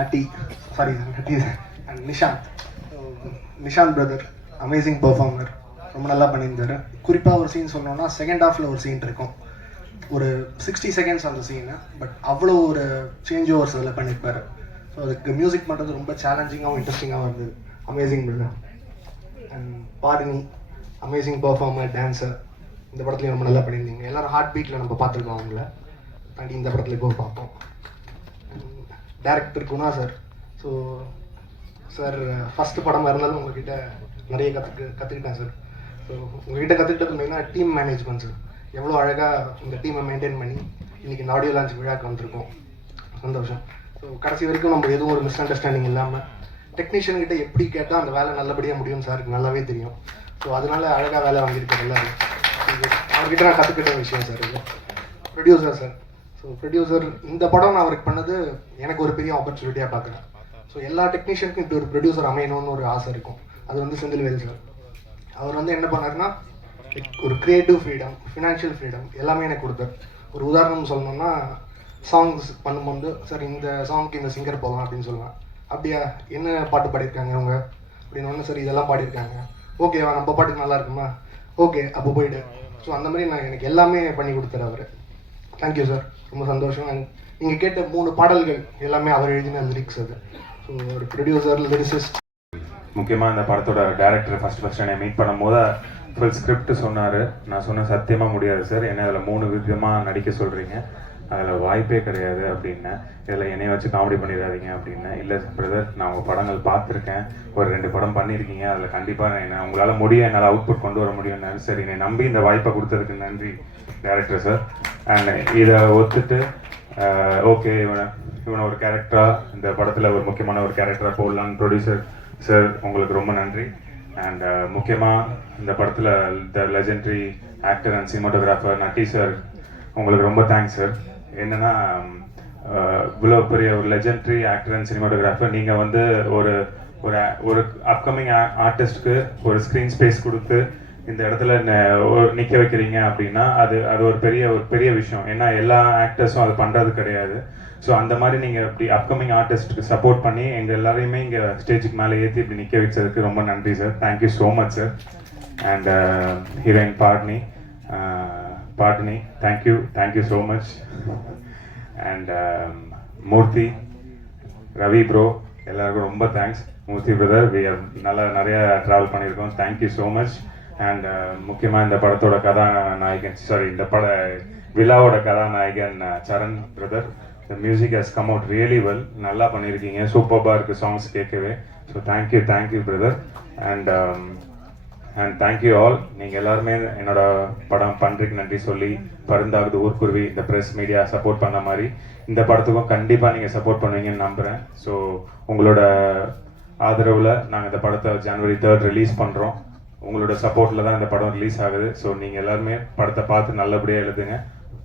Natty sorry Natty. And Nishanth. Nishanth brother amazing performer ரொம்ப நல்லா பண்ணியிருந்தாரு. குறிப்பாக ஒரு சீன் சொன்னோன்னா செகண்ட் ஹாஃபில் ஒரு சீன் இருக்கும். ஒரு சிக்ஸ்டி செகண்ட்ஸ் அந்த சீனு பட் அவ்வளோ ஒரு சேஞ்ச் ஓவர்ஸ் அதில் பண்ணியிருப்பாரு. ஸோ அதுக்கு மியூசிக் பண்ணுறது ரொம்ப சேலஞ்சிங்காகவும் இன்ட்ரெஸ்டிங்காகவும் இருந்தது. Amazing brother and Padini amazing performer dancer இந்த படத்துலையும் ரொம்ப நல்லா பண்ணியிருந்தீங்க. எல்லாரும் ஹார்ட் பீட்டில் நம்ம பார்த்துருக்கோம் அவங்கள. தாண்டி இந்த படத்துல இப்போ பார்ப்போம். Director Guna sir so sir first படமாக இருந்தாலும் உங்ககிட்ட நிறைய கற்றுக்கு கற்றுக்கிட்டேன் சார் ஸோ உங்ககிட்ட கற்றுக்கிட்டது மெயினாக டீம் மேனேஜ்மெண்ட் சார் எவ்வளோ அழகாக இந்த டீமை மெயின்டைன் பண்ணி இன்றைக்கி இந்த ஆடியோ லான்ச் விழாக்கு வந்திருக்கோம். சந்தோஷம். ஸோ கடைசி வரைக்கும் நம்ம எதுவும் ஒரு மிஸ் அண்டர்ஸ்டாண்டிங் இல்லாமல் டெக்னீஷியன்கிட்ட எப்படி கேட்டால் அந்த வேலை நல்லபடியாக முடியும் சாருக்கு நல்லாவே தெரியும். ஸோ அதனால அழகாக வேலை வாங்கியிருக்காரு எல்லாரும். அவர்கிட்ட நான் கற்றுக்கிட்ட விஷயம் சார் இது. ப்ரொடியூசர் சார் ஸோ ப்ரொடியூசர் இந்த படம் நான் அவருக்கு பண்ணது எனக்கு ஒரு பெரிய ஆப்பர்ச்சுனிட்டியாக பார்க்குறேன். ஸோ எல்லா டெக்னீஷியனுக்கும் இப்படி ஒரு ப்ரொடியூசர் அமையணும்னு ஒரு ஆசை இருக்கும். அது வந்து செந்தில்வேல் சார். அவர் வந்து என்ன பண்ணாருன்னா ஒரு க்ரியேட்டிவ் ஃப்ரீடம் ஃபினான்ஷியல் ஃப்ரீடம் எல்லாமே எனக்கு கொடுத்தார். ஒரு உதாரணம் சொல்லணும்னா சாங்ஸ் பண்ணும்போது சார் இந்த சாங்க்கு இந்த சிங்கர் போகலாம் அப்படின்னு சொல்லுவேன். அப்படியா? என்ன பாட்டு பாடியிருக்காங்க அவங்க அப்படின்னு ஒன்று சார் இதெல்லாம் பாடியிருக்காங்க. ஓகேவா நம்ம பாட்டுக்கு நல்லா இருக்குமா? ஓகே அப்போ போயிடு. ஸோ அந்த மாதிரி நான் எனக்கு எல்லாமே பண்ணி கொடுத்தாரு அவர். தேங்க்யூ சார் ரொம்ப சந்தோஷம். அண்ட் நீங்கள் கேட்ட மூணு பாடல்கள் எல்லாமே அவர் எழுதின லிரிக்ஸ் அது. ஸோ ஒரு ப்ரொடியூசர் லிரிசிஸ்ட் முக்கியமாக இந்த படத்தோட டேரக்டர் ஃபர்ஸ்ட் ஃபஸ்ட் என்னை மீட் பண்ணும்போது ஃபுல் ஸ்கிரிப்ட் சொன்னார். நான் சொன்ன சத்தியமாக முடியாது சார் என்ன அதில் மூணு விதமாக நடிக்க சொல்கிறீங்க அதில் வாய்ப்பே கிடையாது அப்படின்னேன் இதில் என்னைய வச்சு காமெடி பண்ணிடாதீங்க அப்படின்னேன் இல்லை பிரதர் நான் உங்கள் படங்கள் பார்த்துருக்கேன். ஒரு ரெண்டு படம் பண்ணியிருக்கீங்க. அதில் கண்டிப்பாக என்ன உங்களால் முடியும் என்னால் அவுட்புட் கொண்டு வர முடியும்னாலும் சரி என்னை நம்பி இந்த வாய்ப்பை கொடுத்ததுக்கு நன்றி டேரக்டர் சார் அண்ட் இதை ஒத்துட்டு ஓகே இவனை இவனை ஒரு கேரக்டராக இந்த படத்தில் ஒரு முக்கியமான ஒரு கேரக்டராக போடலான்னு ப்ரொடியூசர் சார் உங்களுக்கு ரொம்ப நன்றி. அண்ட் முக்கியமாக இந்த படத்தில் the legendary actor and cinematographer Natty sir உங்களுக்கு ரொம்ப தேங்க்ஸ் சார் என்னன்னா இவ்வளோ பெரிய ஒரு லெஜெண்டரி ஆக்டர் அண்ட் சினிமாட்டோகிராஃபர் நீங்கள் வந்து ஒரு ஒரு ஒரு அப்கமிங் ஆர்டிஸ்ட்க்கு ஒரு ஸ்க்ரீன் ஸ்பேஸ் கொடுத்து இந்த இடத்துல நிற்க வைக்கிறீங்க அப்படின்னா அது அது ஒரு பெரிய ஒரு பெரிய விஷயம். ஏன்னா எல்லா ஆக்டர்ஸும் அது பண்ணுறது கிடையாது. ஸோ அந்த மாதிரி நீங்கள் இப்படி அப்கமிங் ஆர்டிஸ்ட்டுக்கு சப்போர்ட் பண்ணி எங்கள் எல்லாரையுமே இங்கே ஸ்டேஜுக்கு மேலே ஏற்றி இப்படி நிற்க வச்சதுக்கு ரொம்ப நன்றி sir thank you so much sir and heroine Padini Padini thank you thank you so much and Murthy Ravi bro எல்லாருக்கும் ரொம்ப தேங்க்ஸ் மூர்த்தி பிரதர் வி நல்லா நிறையா ட்ராவல் பண்ணியிருக்கோம். தேங்க்யூ ஸோ மச் அண்ட் முக்கியமாக இந்த படத்தோட கதாநாயகன் சாரி இந்த பட விழாவோட கதாநாயகன் uh, Charan brother the music has come out really well நல்லா பண்ணியிருக்கீங்க. சூப்பர்பாக இருக்குது சாங்ஸ் கேட்கவே. So thank you thank you brother and and thank you all நீங்கள் எல்லாருமே என்னோட படம் பண்றதுக்கு நன்றி சொல்லி பருந்தாகுது ஊர்க்குருவி இந்த ப்ரெஸ் மீடியா சப்போர்ட் பண்ண மாதிரி. இந்த படத்துக்கும் கண்டிப்பாக நீங்கள் சப்போர்ட் பண்ணுவீங்கன்னு நம்புகிறேன் ஸோ உங்களோட ஆதரவில் நாங்கள் இந்த படத்தை ஜனவரி தேர்ட் ரிலீஸ் பண்ணுறோம் உங்களோட சப்போர்ட்டில் தான் இந்த படம் ரிலீஸ் ஆகுது. ஸோ நீங்கள் எல்லாருமே படத்தை பார்த்து நல்லபடியாக எழுதுங்க.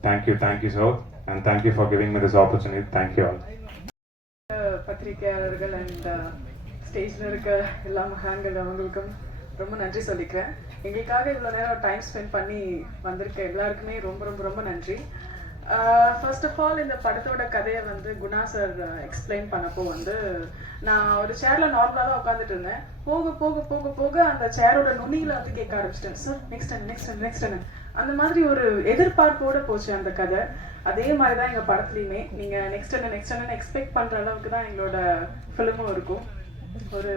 Thank you thank you so and thank you for giving me this opportunity thank you all பத்திரிகையாளர்கள் அண்ட் ஸ்டேஜில் uh, இருக்க எல்லா மகான்கள் அவங்களுக்கும் ரொம்ப நன்றி சொல்லிக்கிறேன். எங்களுக்காக இவ்வளோ நேரம் டைம் ஸ்பெண்ட் பண்ணி வந்திருக்க எல்லாருக்குமே ரொம்ப ரொம்ப ரொம்ப நன்றி. ஃபர்ஸ்ட் ஆஃப் ஆல் இந்த படத்தோட கதையை வந்து குணா சார் எக்ஸ்பிளைன் பண்ணப்போ வந்து நான் ஒரு சேரில் நார்மலாக தான் உட்காந்துட்டு இருந்தேன். போக போக போக போக அந்த சேரோட நுனியில் வந்து கேட்க ஆரம்பிச்சிட்டேன். Sir next time next time next time அந்த மாதிரி ஒரு எதிர்பார்ப்போட போச்சு அந்த கதை. அதே மாதிரி தான் எங்கள் படத்துலையுமே. நீங்கள் நெக்ஸ்ட் என்ன நெக்ஸ்ட் என்ன எக்ஸ்பெக்ட் பண்ணுற அளவுக்கு தான் எங்களோட ஃபிலிமும் இருக்கும். ஒரு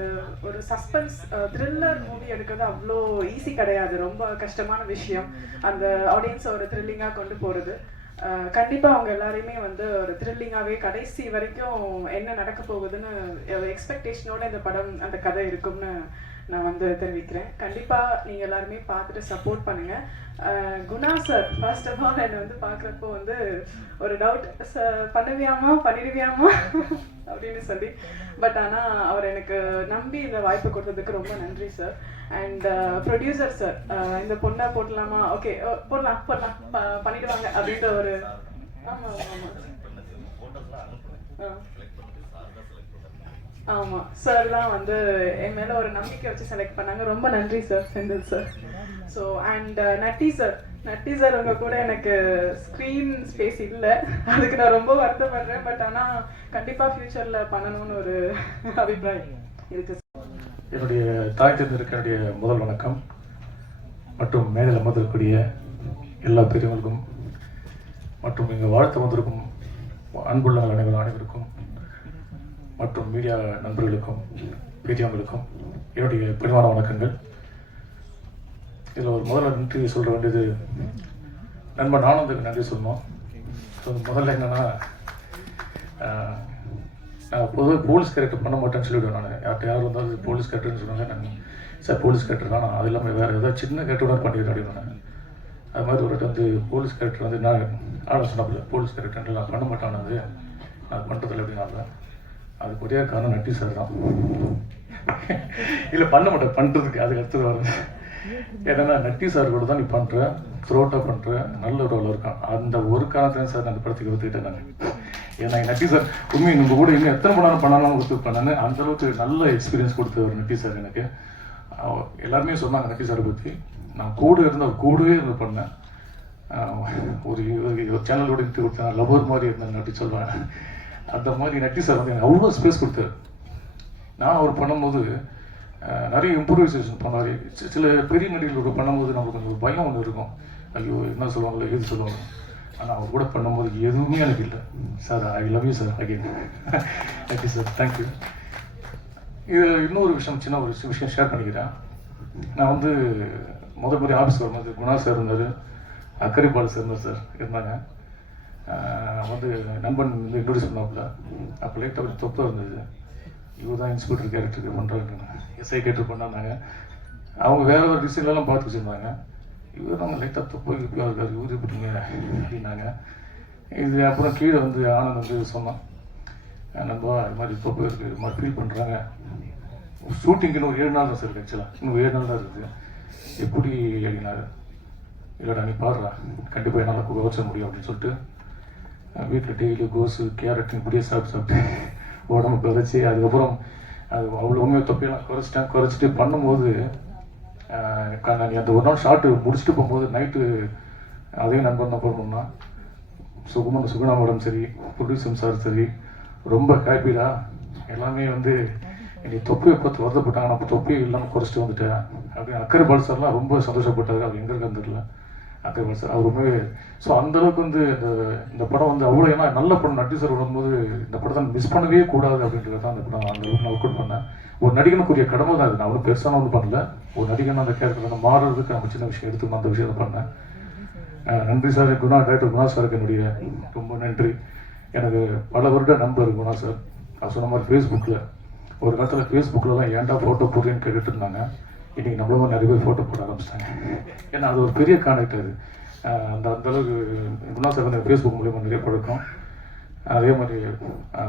ஒரு சஸ்பென்ஸ் த்ரில்லர் மூவி எடுக்கிறது அவ்வளோ ஈஸி கிடையாது. ரொம்ப கஷ்டமான விஷயம். அந்த ஆடியன்ஸை ஒரு த்ரில்லிங்காக கொண்டு போகிறது கண்டிப்பாக அவங்க எல்லாரையுமே வந்து ஒரு த்ரில்லிங்காகவே கடைசி வரைக்கும் என்ன நடக்க போகுதுன்னு எக்ஸ்பெக்டேஷனோட இந்த படம் அந்த கதை இருக்கும்னு நான் வந்து தெரிவிக்கிறேன். கண்டிப்பாக நீங்கள் எல்லாருமே பார்த்துட்டு சப்போர்ட் பண்ணுங்கள் Guna sir first of all என்னை வந்து பார்க்குறப்போ வந்து ஒரு டவுட் பண்ணுவியாமா பண்ணிடுவியாமா அப்படின்னு சொல்லி. பட் ஆனால் அவர் எனக்கு நம்பி இந்த வாய்ப்பு கொடுத்ததுக்கு ரொம்ப நன்றி சார் அண்ட் ப்ரொடியூசர் சார் இந்த பொண்ணை போடலாமா? ஓகே போடலாம் போடலாம். பண்ணிடுவாங்க அப்படின்ற ஒரு ஆமாம் ஆமாம் ஆ. ஆமாம் சார் தான் வந்து என் மேலே ஒரு நம்பிக்கை வச்சு செலக்ட் பண்ணாங்க. ரொம்ப நன்றி sir Senthil sir so and Natty sir Natty sir உங்க கூட எனக்கு ஸ்க்ரீன் ஸ்பேஸ் இல்லை. அதுக்கு நான் ரொம்ப வருத்தப்படுறேன். பட் ஆனால் கண்டிப்பாக ஃப்யூச்சரில் பண்ணணும்னு ஒரு அபிப்பிராயம் இருக்கு என்னுடைய தாய் தந்திருக்க என்னுடைய முதல் வணக்கம். மற்றும் மேடையில் அமர்ந்திருக்கக்கூடிய எல்லா பெரியவர்களுக்கும் மற்றும் இங்கே வாழ்த்து வந்திருக்கும் அன்புள்ள அனைவரும் அனைவருக்கும் மற்றும் மீடியா நண்பர்களுக்கும் பெரியவங்களுக்கும் என்னுடைய பணிவான வணக்கங்கள். இதில் ஒரு முதல்ல நன்றி சொல்ல வேண்டியது நண்பன் ஆனந்துக்கு நன்றி சொல்லணும். ஸோ முதல்ல என்னென்னா நான் பொதுவாக போலீஸ் கேரக்டர் பண்ண மாட்டேன்னு சொல்லிவிடுவேன் நான். யார்கிட்ட யார் வந்தாலும் போலீஸ் கேரக்டர்னு சொன்னாங்க நான் சார் போலீஸ் கேரக்டர் தான். நான் அது இல்லாமல் வேறு ஏதாவது சின்ன கேரக்டர் கூட பண்ணிடுறேன் அப்படின்னு நான் அது மாதிரி ஒரு வந்து போலீஸ் கேரக்டர் வந்து நான் ஆட சொன்னப்பில்ல போலீஸ் கேரக்டர் நான் பண்ண மாட்டேன் அது. நான் பண்ணுறதில்ல அப்படின்னாங்க அதுக்கு ஒரே காரணம் நட்டி சார் தான். இல்லை பண்ண மாட்டேன் பண்ணுறதுக்கு அதுக்கு அடுத்தது வரும் ஏன்னா நட்டி சார் கூட தான் நீ பண்ணுற த்ரோட்டாக பண்ணுற நல்ல ஒரு ரோல் இருக்கான். அந்த ஒரு காரணத்தை சார் நான் அந்த படத்துக்கு ஒத்துக்கிட்டேன் நான். ஏன்னா நட்டி சார் உண்மை உங்கள் கூட இன்னும் எத்தனை படம் பண்ணாலும் ஒத்து நான் அந்த அளவுக்கு நல்ல எக்ஸ்பீரியன்ஸ் கொடுத்த ஒரு நட்டி சார் எனக்கு. எல்லாருமே சொன்னாங்க நட்டி சாரை பற்றி நான் கூட இருந்த கூடவே இருந்து பண்ணேன். ஒரு ஒரு சேனலோட இன்ட்டு கொடுத்தேன். லவர் மாதிரி இருந்தேன் நட்டி சொல்லுவேன். அந்த மாதிரி நட்டி சார் வந்து எனக்கு அவ்வளோ ஸ்பேஸ் கொடுத்தாரு. நான் அவர் பண்ணும்போது நிறைய இம்ப்ரூவைசேஷன் பண்ணார். சில பெரிய நடிகர்களோட பண்ணும்போது நமக்கு கொஞ்சம் ஒரு பயம் ஒன்று இருக்கும். ஐயோ என்ன சொல்லுவாங்களோ எது சொல்லுவாங்க ஆனால் அவர் கூட பண்ணும்போது எதுவுமே எனக்கு இல்லை. Sir I love you sir again thank you sir thank you இது இன்னொரு விஷயம் சின்ன ஒரு விஷயம் ஷேர் பண்ணிக்கிறேன். நான் வந்து முதல் முறை ஆஃபீஸ் வரும்போது குணா சார் இருந்தார். அக்கறை சார் இருந்தார் சார் இருந்தாங்க. வந்து நண்பன் வந்து இன்ட்ரடியூஸ் பண்ணாப்புல. அப்போ லைட்டாக கொஞ்சம் தொப்பாக இருந்தது. இவர் தான் இன்ஸ்பெக்டர் கேரக்டருக்கு பண்ணுறாங்க எஸ்ஐ கேரக்டர் பண்ணாங்க அவங்க வேற ஒரு டிசைன்லாம் பார்த்து வச்சுருந்தாங்க. இவர் நாங்கள் லைட்டாக தொப்பை இப்படியா இருக்காரு. இவர் இப்படிங்க அப்படின்னாங்க. இது அப்புறம் கீழே வந்து ஆனந்த் வந்து சொன்னான். நண்பா இது மாதிரி தொப்பை இருக்குது இது மாதிரி ஃபீல் பண்ணுறாங்க ஷூட்டிங்க்கு இன்னும் ஏழு நாள் தான் சார் ஆக்சுவலாக இன்னும் ஏழு நாள் தான் இருக்குது எப்படி அப்படின்னாரு இல்லைடா நீ பாடுறா. கண்டிப்பாக என்னால் குறைச்ச முடியும் அப்படின்னு சொல்லிட்டு வீட்டில் டெய்லி கோஸு கேரட் இப்படியே சாப்பிட்டு சாப்பிட்டு உடம்பு குறைச்சி அதுக்கப்புறம் அது அவ்வளோ உண்மையை தொப்பையெல்லாம் குறைச்சிட்டேன். குறைச்சிட்டு பண்ணும்போது ஆஹ் அந்த ஒரு நாள் ஷார்ட்டு முடிச்சுட்டு போகும்போது நைட்டு அதே நண்பர் தான் ஃபோன் பண்ணான். சுகுமன் சுகுணா மேடம் சரி ப்ரொடியூசர் சார் சரி ரொம்ப ஹாப்பிடா எல்லாமே வந்து என்னை தொப்பையை பார்த்து வருத்தப்பட்டாங்க. நான் தொப்பியை இல்லாமல் குறைச்சிட்டு வந்துட்டேன். அப்படின்னு அக்கறை பால் சார்லாம் ரொம்ப சந்தோஷப்பட்டார். அவர் எங்கே இருக்கான்னு அக்கறை சார் அவர் ரொம்பவே ஸோ அந்தளவுக்கு வந்து இந்த இந்த படம் வந்து அவ்வளோ ஏன்னா நல்ல படம் நட்டி சார் வரும்போது இந்த படத்தை மிஸ் பண்ணவே கூடாது அப்படின்றது தான் அந்த படம் அந்த அளவுக்கு நான் ஒர்க் அவுட் பண்ணேன். ஒரு நடிகனுக்குரிய கடமை தான் இது நான் ஒன்றும் பெருசான ஒன்றும் பண்ணல. ஒரு நடிகன் அந்த கேரக்டர் மாறுறதுக்கு நம்ம சின்ன விஷயம் எடுத்துக்கணும் அந்த விஷயத்தை பண்ணேன். நன்றி சார். குணா டேரக்டர் குணா சாருக்கு என்னுடைய ரொம்ப நன்றி. எனக்கு பல வருட நண்பர் குணா சார். நான் சொன்ன மாதிரி ஃபேஸ்புக்கில் ஒரு காலத்தில் ஃபேஸ்புக்கிலலாம் ஏன்டா ஃபோட்டோ போடுறேன்னு கேட்டுட்டு இருந்தாங்க. இன்றைக்கி நம்மளும் நிறைய பேர் ஃபோட்டோ போட ஆரம்பிச்சிட்டாங்க. ஏன்னா அது ஒரு பெரிய கான்டாக்ட் அது. அந்த அந்த அளவுக்கு குணா சார் வந்து ஃபேஸ்புக் மூலியமாக நிறைய பழக்கம் அதே மாதிரி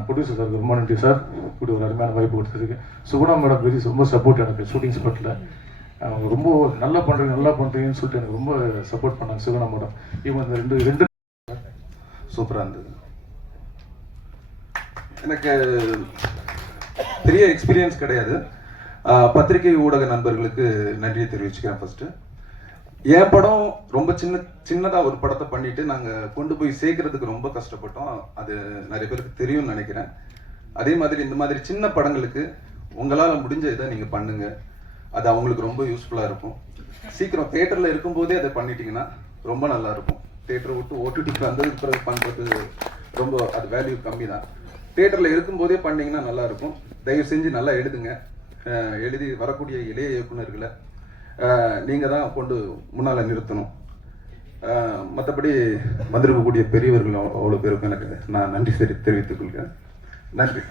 ப்ரொடியூசர் சார் ரொம்ப நன்றி சார். இப்படி ஒரு அருமையான வாய்ப்பு கொடுத்ததுக்கு. சுகுணா மேடம் வெரி ரொம்ப சப்போர்ட் எனக்கு ஷூட்டிங் ஸ்பாட்டில் ரொம்ப நல்லா பண்ணுறீங்க நல்லா பண்ணுறீங்கன்னு சொல்லிட்டு எனக்கு ரொம்ப சப்போர்ட் பண்ணாங்க சுகுணா மேடம். இவங்க இந்த ரெண்டு ரெண்டு சூப்பராக இருந்தது. எனக்கு பெரிய எக்ஸ்பீரியன்ஸ் கிடையாது. பத்திரிகை ஊடக நண்பர்களுக்கு நன்றியை தெரிவிச்சுக்கிறேன் ஃபர்ஸ்ட் என் படம் ரொம்ப சின்ன சின்னதாக ஒரு படத்தை பண்ணிட்டு நாங்கள் கொண்டு போய் சேர்க்கறதுக்கு ரொம்ப கஷ்டப்பட்டோம். அது நிறைய பேருக்கு தெரியும்னு நினைக்கிறேன். அதே மாதிரி இந்த மாதிரி சின்ன படங்களுக்கு உங்களால் முடிஞ்ச இதை நீங்கள் பண்ணுங்க. அது அவங்களுக்கு ரொம்ப யூஸ்ஃபுல்லாக இருக்கும். சீக்கிரம் தேட்டரில் இருக்கும்போதே அதை பண்ணிட்டீங்கன்னா ரொம்ப நல்லா இருக்கும். தேட்டரை விட்டு ஓடிடிக்கு வந்ததுக்கு பிறகு பண்ணுறது ரொம்ப அது வேல்யூ கம்மி தான் தேட்டரில் இருக்கும்போதே பண்ணிங்கன்னா நல்லா இருக்கும். தயவு செஞ்சு நல்லா எழுதுங்க. எழுதி வரக்கூடிய இளைய இயக்குனர்களை நீங்கள் தான் கொண்டு முன்னால் நிறுத்தணும். மற்றபடி வந்திருக்கக்கூடிய பெரியவர்கள் அவ்வளோ பேருக்கும் எனக்கு நான் நன்றி சரி தெரிவித்துக் கொள்கிறேன். நன்றி.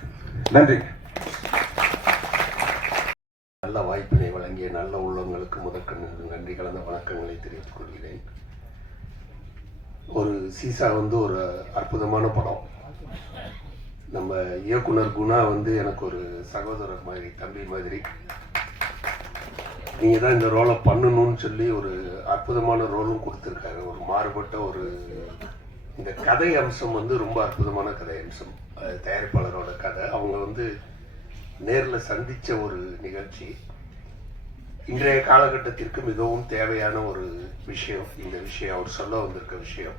நன்றி. நல்ல வாய்ப்பினை வழங்கிய நல்ல உள்ளங்களுக்கு முதற்கண் நன்றி கலந்த வணக்கங்களை தெரிவித்துக் கொள்கிறேன். ஒரு சீசா வந்து ஒரு அற்புதமான படம். நம்ம இயக்குனர் குணா வந்து எனக்கு ஒரு சகோதரர் மாதிரி தம்பி மாதிரி. நீங்கள் தான் இந்த ரோலை பண்ணணும்னு சொல்லி ஒரு அற்புதமான ரோலும் கொடுத்துருக்காரு. ஒரு மாறுபட்ட ஒரு இந்த கதை அம்சம் வந்து ரொம்ப அற்புதமான கதை அம்சம். அது தயாரிப்பாளரோட கதை. அவங்க வந்து நேரில் சந்தித்த ஒரு நிகழ்ச்சி. இன்றைய காலகட்டத்திற்கு மிகவும் தேவையான ஒரு விஷயம். இந்த விஷயம் அவர் சொல்ல வந்திருக்க விஷயம்.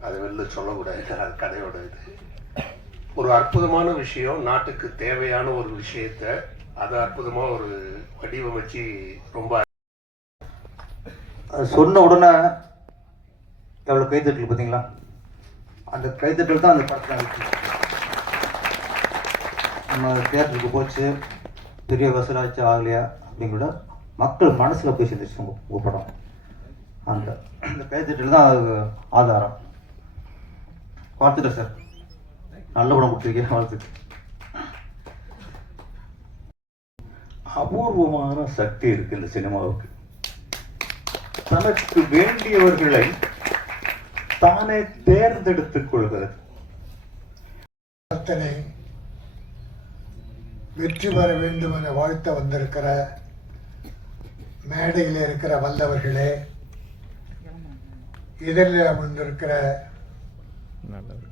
அதை வெளில சொல்லக்கூடாது. அது கதையோட இது. ஒரு அற்புதமான விஷயம் நாட்டுக்கு தேவையான ஒரு விஷயத்த அதை அற்புதமாக ஒரு வடிவமைச்சு ரொம்ப சொன்ன உடனே எவ்வளோ கைத்தட்டல் பார்த்தீங்களா? அந்த கைத்தட்டல் தான் அந்த படத்தில் இருக்கு நம்ம தேட்டருக்கு போச்சு. பெரிய வசூலாச்சு ஆகலையா? அப்படிங்கிற மக்கள் மனசில் போய் சேர்ந்துச்சு உங்கள் உங்கள் படம். அந்த அந்த கைத்தட்டல் தான் ஆதாரம். பார்த்துட்டேன் சார். நல்ல படம் கொடுத்துருக்கீங்க வாழ்த்துக்கு அபூர்வமான சக்தி இருக்கு இந்த சினிமாவுக்கு. தனக்கு வேண்டியவர்களை தானே தேர்ந்தெடுத்துக் கொள்கிறது. அத்தனை வெற்றி பெற வேண்டும் என வாழ்த்த வந்திருக்கிற மேடையில் இருக்கிற வல்லவர்களே இதழில் அமர்ந்திருக்கிற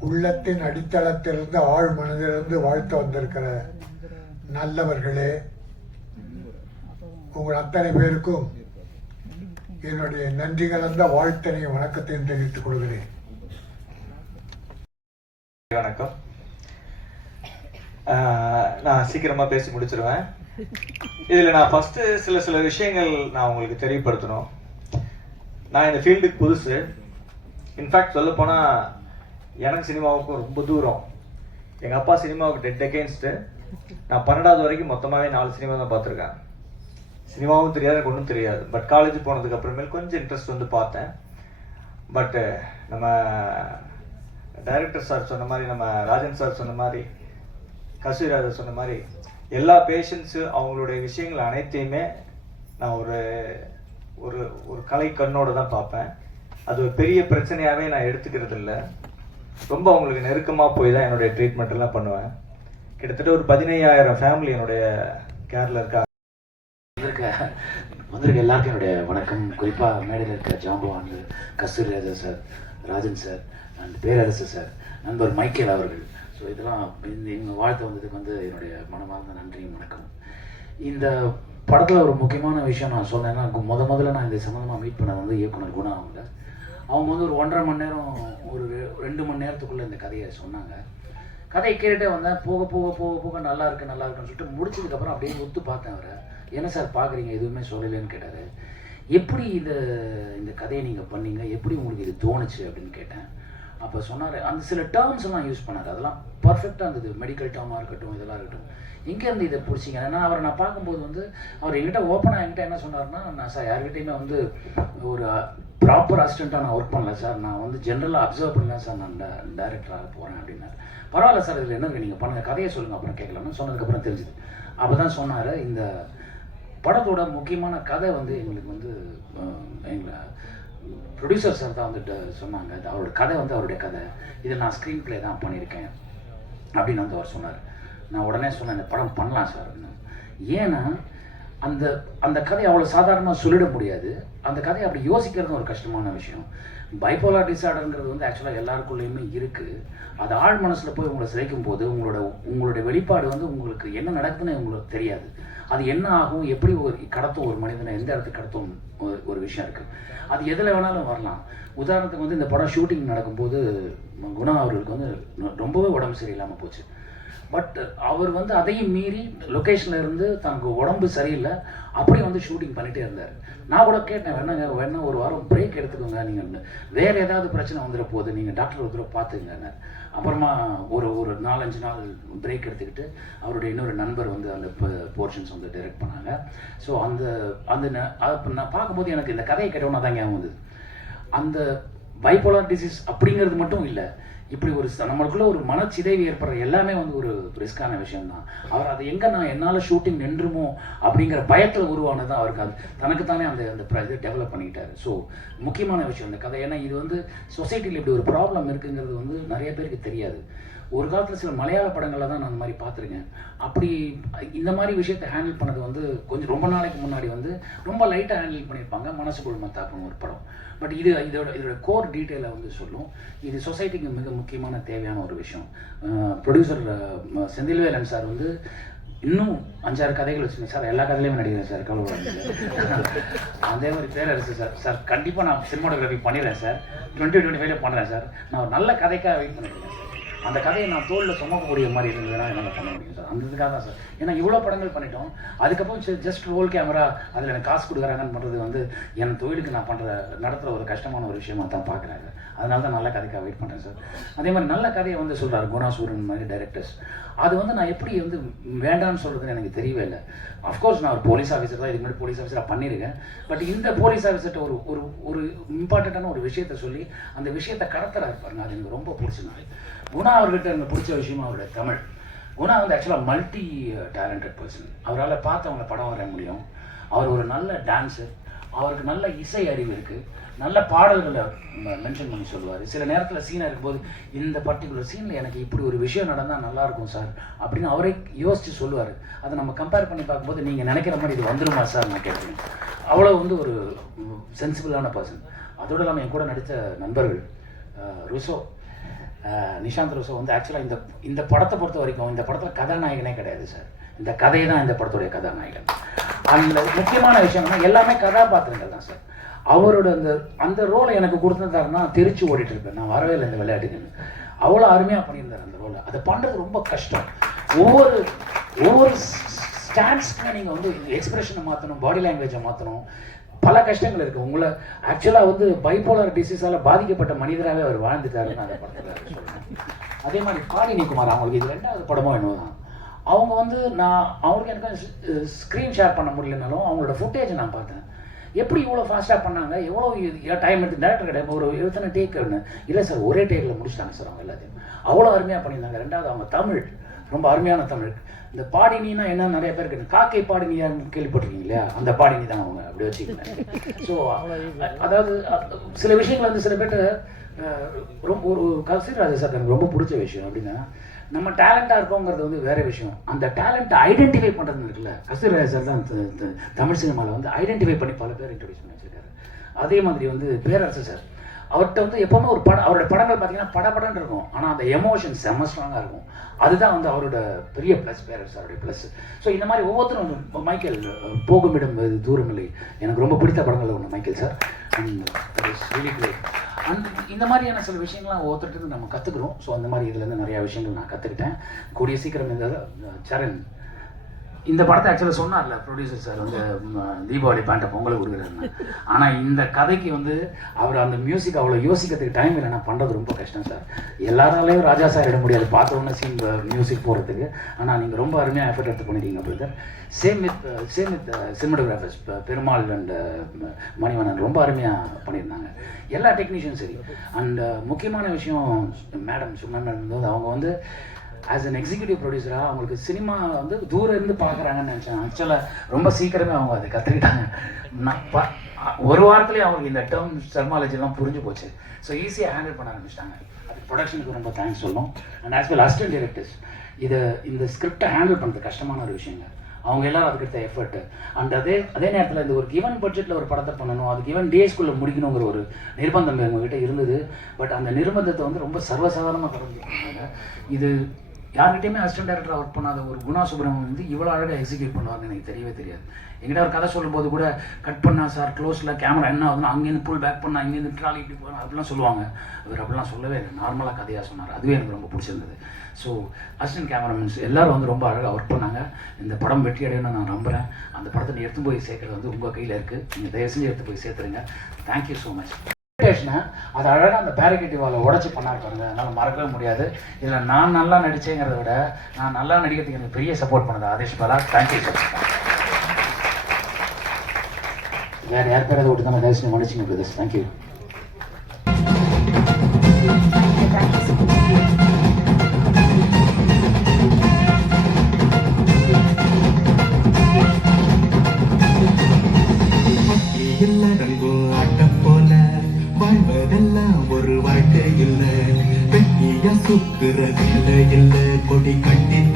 உள்ளத்தின் அடித்தளத்திலிருந்து ஆழ் மனதிலிருந்து வாழ்த்த வந்திருக்கிற நல்லவர்களே உங்கள் அத்தனை பேருக்கும் என்னுடைய நன்றி கலந்த வாழ்த்தனையும் வணக்கத்தையும் தெரிவித்துக் கொள்கிறேன். வணக்கம். நான் சீக்கிரமா பேசி முடிச்சிருவேன். இதுல நான் ஃபர்ஸ்ட் சில சில விஷயங்கள் நான் உங்களுக்கு தெரியப்படுத்தணும். நான் இந்த ஃபீல்டுக்கு புதுசு. இன்ஃபேக்ட் சொல்ல போனா எனக்கு சினிமாவுக்கும் ரொம்ப தூரம். எங்கள் அப்பா சினிமாவுக்கு டெட் அகேன்ஸ்ட்டு நான் பன்னெண்டாவது வரைக்கும் மொத்தமாகவே நாலு சினிமா தான் பார்த்துருக்கேன். சினிமாவும் தெரியாது எனக்கு ஒன்றும் தெரியாது. பட் காலேஜ் போனதுக்கு அப்புறமேல் கொஞ்சம் இன்ட்ரெஸ்ட் வந்து பார்த்தேன். பட்டு நம்ம டைரக்டர் சார் சொன்ன மாதிரி நம்ம ராஜன் சார் சொன்ன மாதிரி கசூராஜர் சொன்ன மாதிரி எல்லா பேஷண்ட்ஸு அவங்களுடைய விஷயங்கள் அனைத்தையுமே நான் ஒரு ஒரு ஒரு கலை கண்ணோடு தான் பார்ப்பேன். அது ஒரு பெரிய பிரச்சனையாகவே நான் எடுத்துக்கிறது இல்லை ரொம்ப அவங்களுக்கு நெருக்கமாக போய் தான் என்னுடைய ட்ரீட்மெண்ட் எல்லாம் பண்ணுவேன். கிட்டத்தட்ட ஒரு பதினையாயிரம் ஃபேமிலி என்னுடைய கேரில் இருக்கா? வந்திருக்க வந்திருக்க எல்லாருக்கும் என்னுடைய வணக்கம். குறிப்பாக மேடையில் இருக்க ஜாம்பவான் Kasthuri Raja sir Rajan sir and Perarasu sir நண்பர் மைக்கேல் அவர்கள். ஸோ இதெல்லாம் இந்த எங்கள் வாழ்த்து வந்ததுக்கு வந்து என்னுடைய மனமார்ந்த நன்றியும் வணக்கம் இந்த படத்தில் ஒரு முக்கியமான விஷயம் நான் சொன்னேன்னா முத முதல்ல நான் இந்த சம்மந்தமாக மீட் பண்ணது வந்து இயக்குனர் குணா அவங்க அவங்க வந்து ஒரு ஒன்றரை மணி நேரம் ஒரு ரெ- ரெண்டு மணி நேரத்துக்குள்ளே இந்த கதையை சொன்னாங்க. கதையை கேட்டுட்டே வந்தேன். போக போக போக போக நல்லா இருக்கு நல்லா இருக்குன்னு சொல்லிட்டு முடிச்சதுக்கப்புறம் அப்படியே ஒத்து பார்த்தேன் அவரை. என்ன சார் பார்க்குறீங்க? எதுவுமே சொல்லலைன்னு கேட்டார். எப்படி இந்த இந்த கதையை நீங்கள் பண்ணீங்க? எப்படி உங்களுக்கு இது தோணுச்சு அப்படின்னு கேட்டேன். அப்போ சொன்னார் அந்த சில டேர்ம்ஸ் எல்லாம் யூஸ் பண்ணார். அதெல்லாம் பர்ஃபெக்டாக இருந்தது. மெடிக்கல் டேர்மாக இருக்கட்டும் இதெல்லாம் இருக்கட்டும். எங்கேருந்து இதை பிடிச்சிங்க? ஏன்னா அவரை நான் பார்க்கும்போது வந்து அவர் எங்கிட்ட ஓப்பனாக என்கிட்ட என்ன சொன்னார்னா நான் சார் யார்கிட்டையுமே வந்து ஒரு ப்ராப்பர் அசிஸ்டண்ட்டாக நான் ஒர்க் பண்ணல சார் நான் வந்து ஜென்ரலாக அப்சர்வ் பண்ணேன் சார் நான் டேரக்டராக போகிறேன் அப்படின்னாரு. பரவாயில்ல சார் இதில் என்ன நீங்கள் பண்ணுங்கள் கதையை சொல்லுங்கள் அப்புறம் கேட்கலாம்னு சொன்னதுக்கப்புறம் தெரிஞ்சுது. அப்போ தான் சொன்னார் இந்த படத்தோட முக்கியமான கதை வந்து எங்களுக்கு வந்து எங்களை ப்ரொடியூசர் சார் தான் வந்துட்டு சொன்னாங்க. அவரோட கதை வந்து அவருடைய கதை. இதை நான் ஸ்க்ரீன் ப்ளே தான் பண்ணியிருக்கேன் அப்படின்னு வந்து அவர் சொன்னார். நான் உடனே சொன்னேன் இந்த படம் பண்ணலாம் சார் அப்படின்னு ஏன்னா அந்த அந்த கதையை அவ்வளோ சாதாரணமாக சொல்லிட முடியாது. அந்த கதையை அப்படி யோசிக்கிறது ஒரு கஷ்டமான விஷயம். பைப்போலார் டிசார்டருங்கிறது வந்து ஆக்சுவலாக எல்லாருக்குள்ளேயுமே இருக்குது அது ஆழ் மனசில் போய் உங்களை சிதைக்கும் போது உங்களோட உங்களுடைய வெளிப்பாடு வந்து உங்களுக்கு என்ன நடக்குதுன்னு உங்களுக்கு தெரியாது. அது என்ன ஆகும் எப்படி ஒரு கடத்தும் ஒரு மனிதனை எந்த இடத்துக்கு கடத்தும் ஒரு ஒரு விஷயம் இருக்குது அது எதில் வேணாலும் வரலாம். உதாரணத்துக்கு வந்து இந்த படம் ஷூட்டிங் நடக்கும்போது குணா அவர்களுக்கு வந்து ரொம்பவே உடம்பு சரியில்லாமல் போச்சு. பட் அவர் வந்து அதையும் மீறி லொக்கேஷனில் இருந்து தனக்கு உடம்பு சரியில்லை. அப்படியே வந்து ஷூட்டிங் பண்ணிட்டே இருந்தார். நான் கூட கேட்டேன் வேணாங்க வேணா ஒரு வாரம் பிரேக் எடுத்துக்கோங்க நீங்கள் வேறு ஏதாவது பிரச்சனை வந்துட போகுது நீங்கள் டாக்டர் ஒரு தடவை பார்த்துங்க அப்புறமா ஒரு ஒரு நாலஞ்சு நாள் பிரேக் எடுத்துக்கிட்டு அவருடைய இன்னொரு நண்பர் வந்து அந்த போர்ஷன்ஸ் வந்து டைரக்ட் பண்ணாங்க. ஸோ அந்த அந்த ந- நான் பார்க்கும்போது எனக்கு இந்த கதையை கேட்டோன்னா தான் ஞாபகம் வந்தது. அந்த பைபோலார் டிசீஸ் அப்படிங்கிறது மட்டும் இல்லை. இப்படி ஒரு நம்மளுக்குள்ள ஒரு மனச்சிதைவு ஏற்படுற எல்லாமே வந்து ஒரு ரிஸ்கான விஷயம் தான் அவர் அதை எங்கே நான் என்னால் ஷூட்டிங் நின்றுமோ அப்படிங்கிற பயத்தில் உருவானது தான் அவருக்கு அது. தனக்குத்தானே அந்த அந்த இது டெவலப் பண்ணிக்கிட்டாரு. ஸோ முக்கியமான விஷயம் இந்த கதை. ஏன்னா இது வந்து சொசைட்டியில் இப்படி ஒரு ப்ராப்ளம் இருக்குங்கிறது வந்து நிறைய பேருக்கு தெரியாது. ஒரு காலத்தில் சில மலையாள படங்களில் தான் நான் அந்த மாதிரி பார்த்துருக்கேன். அப்படி இந்த மாதிரி விஷயத்தை ஹேண்டில் பண்ணது வந்து கொஞ்சம் ரொம்ப நாளைக்கு முன்னாடி வந்து ரொம்ப லைட்டாக ஹேண்டில் பண்ணியிருப்பாங்க. மனசுக்குள் மத்தாப்பும் ஒரு படம். பட் இது இதோட இதோட கோர் டீட்டெயிலை வந்து சொல்லும். இது சொசைட்டிக்கு மிக முக்கியமான தேவையான ஒரு விஷயம். ப்ரொடியூசர் செந்தில்வேலன் சார் வந்து இன்னும் அஞ்சாறு கதைகள் வச்சுருந்தேன் சார் எல்லா கதையிலையும் நடிக்கிறேன் சார். கவலைப்படாதீங்க. அதே மாதிரி பேரரசு சார். சார் கண்டிப்பாக நான் சினிமாட்டோகிராஃபி பண்ணிடுறேன் சார். டுவெண்ட்டி டுவெண்ட்டி ஃபைவ்ல பண்ணுறேன் சார். நான் ஒரு நல்ல கதைக்காக வெயிட் பண்ணிடுறேன் சார். அந்த கதையை நான் தோளில் சுமக்கக்கூடிய மாதிரி இருந்ததுன்னா என்னால் பண்ண முடியும் சார். அந்த இதுக்காக தான் சார். ஏன்னா இவ்வளோ படங்கள் பண்ணிட்டோம். அதுக்கப்புறம் ஜஸ்ட் ரோல் கேமரா அதில் எனக்கு காசு கொடுக்குறாங்கன்னு பண்ணுறது வந்து என் தொழிலுக்கு நான் பண்ணுற நடத்துகிற ஒரு கஷ்டமான ஒரு விஷயமா தான் பார்க்குறாங்க அதனால தான் நல்ல கதைக்காக வெயிட் பண்ணுறேன் சார். அதே மாதிரி நல்ல கதையை வந்து சொல்கிறாரு குணாசூரன் மாதிரி டைரக்டர்ஸ் அது வந்து நான் எப்படி வந்து வேண்டாம்னு சொல்கிறதுன்னு எனக்கு தெரியவே இல்லை. அஃப்கோர்ஸ் நான் ஒரு போலீஸ் ஆஃபீஸர் தான் இதுக்கு முன்னாடி போலீஸ் ஆஃபீஸராக பண்ணியிருக்கேன். பட் இந்த போலீஸ் ஆஃபீஸர்கிட்ட ஒரு ஒரு ஒரு இம்பார்ட்டண்ட்டான ஒரு விஷயத்தை சொல்லி அந்த விஷயத்தை கடத்துறாரு பாருங்க. அது எனக்கு ரொம்ப பிடிச்சிருந்தது குணா அவர்கிட்ட எனக்கு பிடிச்ச விஷயம் அவருடைய தமிழ். குணா வந்து ஆக்சுவலாக மல்டி டேலண்டட் பர்சன் அவரால் பார்த்தவங்க படம் வரைய முடியும். அவர் ஒரு நல்ல டான்ஸர் அவருக்கு நல்ல இசை அறிவு இருக்குது நல்ல பாடல்களை மென்ஷன் பண்ணி சொல்லுவார். சில நேரத்தில் சீனாக இருக்கும்போது இந்த பர்டிகுலர் சீனில் எனக்கு இப்படி ஒரு விஷயம் நடந்தால் நல்லாயிருக்கும் சார் அப்படின்னு அவரே யோசித்து சொல்லுவார். அதை நம்ம கம்பேர் பண்ணி பார்க்கும்போது நீங்கள் நினைக்கிற மாதிரி இது வந்துருமா சார் நான் கேட்குறேன். அவ்வளோ வந்து ஒரு சென்சிபிளான பர்சன் அதோடு இல்லாமல் என் கூட நடித்த நண்பர்கள் ருசோ நிஷாந்த் ரோசோ வந்து ஆக்சுவலாக இந்த இந்த படத்தை பொறுத்த வரைக்கும் இந்த படத்தில் கதாநாயகனே கிடையாது சார் இந்த கதை தான் இந்த படத்துடைய கதாநாயகன் அந்த முக்கியமான விஷயம்னா எல்லாமே கதாபாத்திரங்கள் தான் சார் அவரோட அந்த அந்த ரோலை எனக்கு கொடுத்துருந்தாருன்னா திருச்சி ஓடிட்டு இருப்பேன் நான் வரவே இல்லை இந்த விளையாட்டுக்குன்னு அவ்வளோ அருமையாக பண்ணியிருந்தார் அந்த ரோலை அதை பண்ணுறது ரொம்ப கஷ்டம் ஒவ்வொரு ஒவ்வொரு ஸ்டாண்ட்ஸ்க்குமே நீங்கள் வந்து எக்ஸ்பிரஷனை மாற்றணும் பாடி லாங்குவேஜை மாற்றணும் பல கஷ்டங்கள் இருக்குது உங்களை ஆக்சுவலாக வந்து பைப்போலர் டிசீஸால் பாதிக்கப்பட்ட மனிதராகவே அவர் வாழ்ந்துட்டாருன்னு அந்த படத்தில் அதே மாதிரி பாலினி குமார் அவங்களுக்கு இது ரெண்டாவது படமும் என்னவோ தான். அவங்க வந்து நான் அவங்களுக்கு எனக்கு ஸ்க்ரீன் ஷேர் பண்ண முடியலனாலும் அவங்களோட ஃபுட்டேஜ் நான் பார்த்தேன். எப்படி இவ்வளோ ஃபாஸ்ட்டாக பண்ணாங்க? எவ்வளோ டைம் எடுத்து டேரக்டர் கிடையாது ஒரு எத்தனை டேக் இல்லை சார் ஒரே டேக்கில் முடிச்சிட்டாங்க சார் அவங்க எல்லாத்தையும். அவ்வளோ அருமையாக பண்ணியிருந்தாங்க. ரெண்டாவது அவங்க தமிழ். ரொம்ப அருமையான தமிழ். இந்த பாடினினா என்ன நிறைய பேர் கேட்டு காக்கை பாடினியான்னு கேள்விப்பட்டிருக்கீங்க இல்லையா? அந்த பாடினி தான் அவங்க அப்படி வச்சுக்கிட்டேன் ஸோ அதாவது சில விஷயங்கள் வந்து சில பேர்ட்ட ரொம்ப ஒரு கசிராஜா சார் எனக்கு ரொம்ப பிடிச்ச விஷயம். அப்படின்னா நம்ம டேலண்டாக இருக்கோங்கிறது வந்து வேற விஷயம். அந்த டேலண்ட்டை ஐடென்டிஃபை பண்ணுறது இருக்குல்ல கசிராஜா சார் தான் தமிழ் சினிமாவில் வந்து ஐடென்டிஃபை பண்ணி பல பேர் இன்ட்ரடியூஸ் பண்ணி வச்சிருக்காரு. அதே மாதிரி வந்து பேரரசு சார். அவர்கிட்ட வந்து எப்போவுமே ஒரு படம் அவரோட படங்கள் பார்த்தீங்கன்னா படபடன்னு இருக்கும். ஆனால் அந்த எமோஷன் செம்ம ஸ்ட்ராங்காக இருக்கும். அதுதான் வந்து அவரோட பெரிய ப்ளஸ் பேரரசு அவருடைய ப்ளஸ் ஸோ இந்த மாதிரி ஒவ்வொருத்தரும் மைக்கேல் அஹ், போகுமிடம் தூரமில்லை எனக்கு ரொம்ப பிடித்த படங்கள் ஒன்று Michael sir. And great and இந்த மாதிரியான சில விஷயங்கள்லாம் ஒவ்வொருத்தருக்கு நம்ம கற்றுக்குறோம் ஸோ அந்த மாதிரி இதுலேருந்து நிறையா விஷயங்கள் நான் கற்றுக்கிட்டேன் கூடிய சீக்கிரம் இந்த சரண் இந்த படத்தை ஆக்சுவலாக சொன்னார்ல ப்ரொடியூசர் சார் வந்து தீபாவளி பேண்ட்டை பொங்கல் கொடுக்குறாருன்னு. ஆனால் இந்த கதைக்கு வந்து அவர் அந்த மியூசிக் அவ்வளோ யோசிக்கிறதுக்கு டைம் இல்லைன்னா பண்ணுறது ரொம்ப கஷ்டம் சார் எல்லாராலையும் ராஜா சார் இட முடியாது. பார்த்த சீன் மியூசிக் போகிறதுக்கு ஆனால் நீங்கள் ரொம்ப அருமையாக எஃபர்ட் எடுத்து பண்ணிட்டீங்க brother same with same with cinematographers Perumal and Manivannan ரொம்ப அருமையாக பண்ணியிருந்தாங்க. எல்லா டெக்னீஷியனும் சரி. அண்ட் முக்கியமான விஷயம் மேடம் சும்மா மேடம் அவங்க வந்து ஆஸ் அன் எக்ஸிக்யூட்டிவ் ப்ரொடியூசராக அவங்களுக்கு சினிமா வந்து தூரம் இருந்து பார்க்குறாங்கன்னு நினச்சேன். ஆக்சுவலாக ரொம்ப சீக்கிரமே அவங்க அதை கற்றுக்கிட்டாங்க நான் ஒரு வாரத்துலேயே அவங்களுக்கு இந்த டேர்ம் சர்மாலஜிலாம் புரிஞ்சு போச்சு. ஸோ ஈஸியாக ஹேண்டில் பண்ண ஆரம்பிச்சிட்டாங்க. அது ப்ரொடக்ஷனுக்கு ரொம்ப தேங்க்ஸ் சொல்லணும். And as well assistant directors இதை இந்த ஸ்கிரிப்டை ஹேண்டில் பண்ணுறது கஷ்டமான ஒரு விஷயங்க. அவங்க எல்லாரும் அதுக்கடுத்த எஃபர்ட் அண்ட் அதே அதே நேரத்தில் இந்த ஒரு கிவன் பட்ஜெட்டில் ஒரு படத்தை பண்ணணும் அது கிவன் டேஸ்க்குள்ளே முடிக்கணுங்கிற ஒரு நிர்பந்தம் எங்ககிட்ட இருந்தது. பட் அந்த நிர்பந்தத்தை வந்து ரொம்ப சர்வசாதாரணமாக தொடர்ந்து இது யார்கிட்டயுமே அசிஸ்டன்ட் டேரக்டர் ஒர்க் பண்ணாத ஒரு குணா சுப்ரமணியம் வந்து இவ்வளோ அழகாக எக்ஸிக்யூட் பண்ணுவார்னு எனக்கு தெரியவே தெரியாது. எங்கிட்ட ஒரு கதை சொல்லும்போது கூட கட் பண்ணா சார் க்ளோஸில் கேமரா என்ன ஆகுதுன்னா அங்கேருந்து புல் பேக் பண்ணா இங்கேருந்து ட்ராலி இப்படி போகணும் அப்படிலாம் சொல்லுவாங்க. அவர் அப்படிலாம் சொல்லவே இல்லை. நார்மலாக கதையாக சொன்னார். அதுவே எனக்கு ரொம்ப பிடிச்சிருந்தது. ஸோ அசிஸ்டன்ட் கேமராமேன்ஸ் எல்லோரும் வந்து ரொம்ப அழகாக ஒர்க் பண்ணாங்க. இந்த படம் வெற்றி அடையணும்னு நான் நம்புகிறேன் அந்த படத்தை நீ எடுத்து போய் சேர்க்குறது வந்து உங்கள் கையில் இருக்குது நீங்கள் தயவு செஞ்சு எடுத்து போய் சேர்த்துருங்க. தேங்க்யூ ஸோ மச் இன்விடேஷனை அது அழகாக அந்த பேரிகேட்டிவ் வாழை உடச்சி பண்ணார் பாருங்க. அதனால் மறக்கவே முடியாது. இதில் நான் நல்லா நடிச்சேங்கிறத விட நான் நல்லா நடிக்கிறதுக்கு எனக்கு பெரிய சப்போர்ட் பண்ணுது ஆதேஷ் பாலா. தேங்க்யூ சார் வேறு யார் பேர் அதை விட்டு தான் தயவுசெய்து மன்னிச்சுங்க பிரதர்ஸ் தேங்க்யூ வெட்டியா சுத்துற கொடி கட்டி